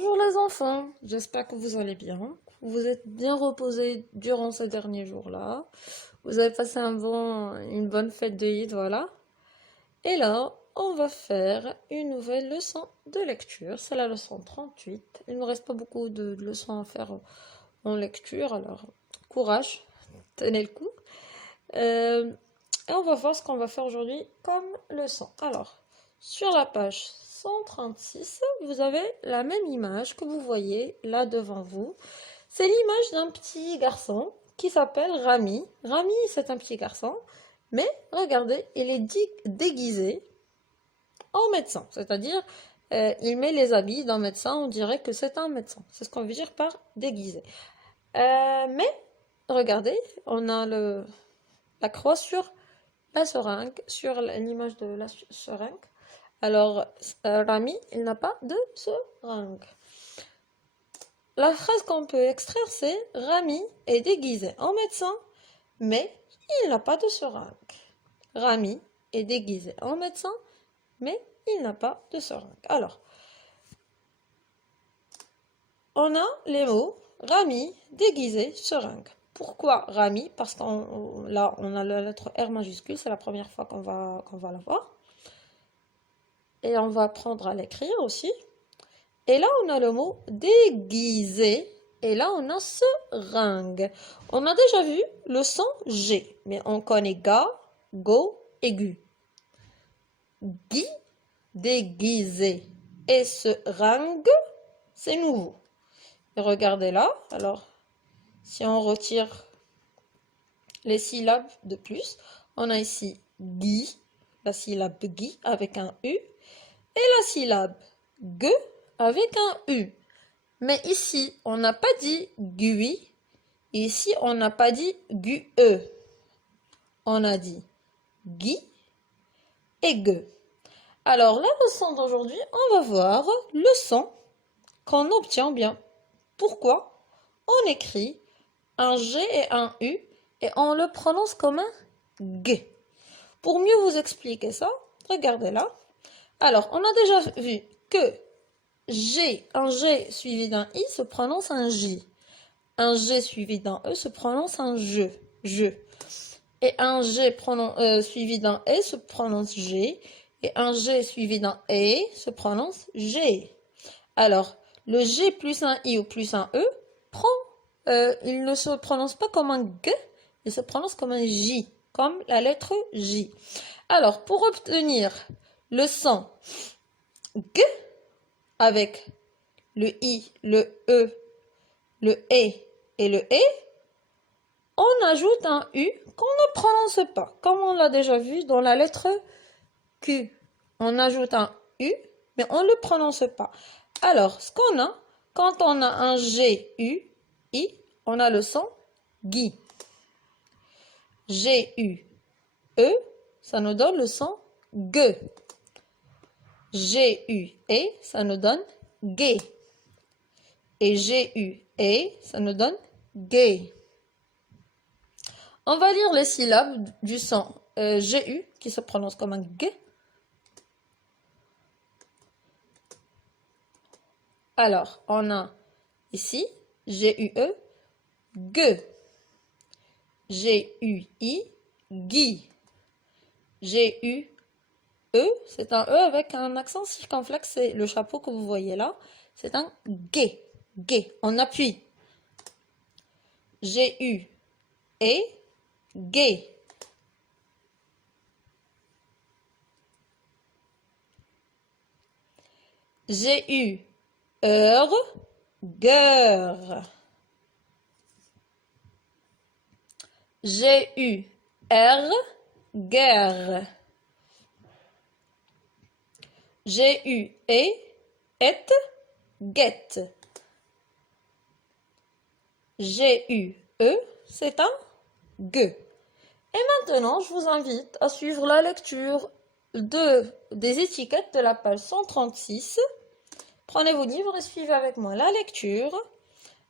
Bonjour les enfants, j'espère que vous allez bien. Vous êtes bien reposés durant ces derniers jours-là. Vous avez passé une bonne fête de Eid, voilà. Et là, on va faire une nouvelle leçon de lecture. C'est la leçon 38. Il ne me reste pas beaucoup de leçons à faire en lecture, alors courage, tenez le coup. Et on va voir ce qu'on va faire aujourd'hui comme leçon. Alors, sur la page 136, vous avez la même image que vous voyez là devant vous. C'est l'image d'un petit garçon qui s'appelle Rami. Rami, c'est un petit garçon, mais regardez, il est déguisé en médecin. C'est-à-dire, il met les habits d'un médecin, on dirait que c'est un médecin. C'est ce qu'on veut dire par déguisé. Mais, regardez, on a la croix sur la seringue, sur l'image de la seringue. Alors, Rami, il n'a pas de seringue. La phrase qu'on peut extraire, c'est Rami est déguisé en médecin, mais il n'a pas de seringue. Rami est déguisé en médecin, mais il n'a pas de seringue. Alors, on a les mots Rami, déguisé, seringue. Pourquoi Rami? Parce là, on a la lettre R majuscule, c'est la première fois qu'on va la voir. Et on va apprendre à l'écrire aussi. Et là, on a le mot déguisé. Et là, on a seringue. On a déjà vu le son G. Mais on connaît ga, go, aigu. Gui, déguisé. Et seringue, c'est nouveau. Et regardez là. Alors, si on retire les syllabes de plus, on a ici gui, la syllabe gui avec un U. Et la syllabe ge avec un U. Mais ici, on n'a pas dit gui. Ici, on n'a pas dit gue. On a dit gui et ge. Alors, la leçon d'aujourd'hui, on va voir le son qu'on obtient bien. Pourquoi? On écrit un G et un U et on le prononce comme un G. Pour mieux vous expliquer ça, regardez là. Alors, on a déjà vu que un G suivi d'un I se prononce un J. Un G suivi d'un E se prononce un je. Et un G suivi d'un E se prononce G. Et un G suivi d'un E se prononce G. Alors, le G plus un I ou plus un E il ne se prononce pas comme un G, il se prononce comme un J, comme la lettre J. Alors, pour obtenir le son G avec le I, le E, le E et le E, on ajoute un U qu'on ne prononce pas, comme on l'a déjà vu dans la lettre Q. On ajoute un U, mais on ne le prononce pas. Alors, ce qu'on a, quand on a un G, U, I, on a le son Gui. G, U, E, ça nous donne le son Ge. G, U, E, ça nous donne Gay. Et G, U, E, ça nous donne Gay. On va lire les syllabes du son G, U, qui se prononce comme un G. Alors, on a ici G-U-E, Ge. G-U-I, Gui. G-U-E, c'est un E avec un accent circonflexe, c'est le chapeau que vous voyez là. C'est un Gay. Gay. On appuie. G-U-E, Gay. G-U-R, Geur. G-U-R, guerre. G-U-E, et, guette. G-U-E, c'est un Ge. Et maintenant, je vous invite à suivre la lecture des étiquettes de la page 136. Prenez vos livres et suivez avec moi la lecture.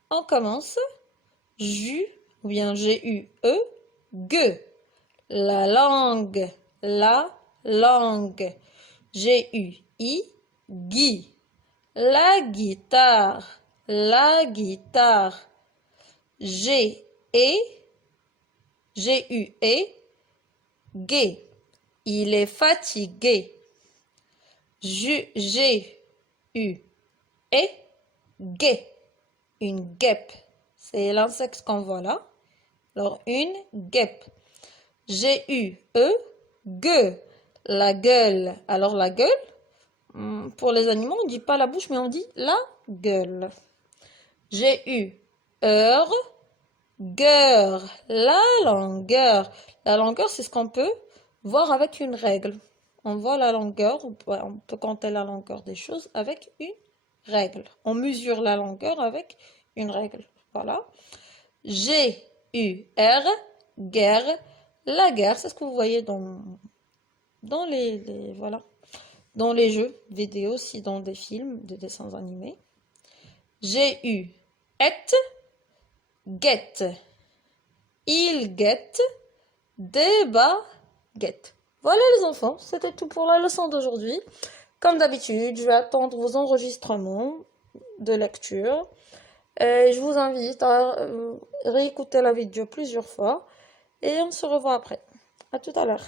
On commence. Ju, ou bien G-U-E, Ge. La langue, la langue. G-U-I, Gui. La guitare. La guitare. G-U-E, gai. Il est fatigué. G-U-E, gai. Une guêpe. C'est l'insecte qu'on voit là. Alors, une guêpe. G-U-E, gueux. La gueule. Alors, la gueule, pour les animaux, on ne dit pas la bouche, mais on dit la gueule. G-U-R, gueur. La longueur. La longueur, c'est ce qu'on peut voir avec une règle. On voit la longueur, on peut compter la longueur des choses avec une règle. On mesure la longueur avec une règle. Voilà. G-U-R, guerre. La guerre, c'est ce que vous voyez dans voilà, dans les jeux vidéo, aussi dans des films, des dessins animés. G-U-Et, guette. Il guette des baguettes. Voilà les enfants, c'était tout pour la leçon d'aujourd'hui. Comme d'habitude, je vais attendre vos enregistrements de lecture. Et je vous invite à réécouter la vidéo plusieurs fois. Et on se revoit après. À tout à l'heure.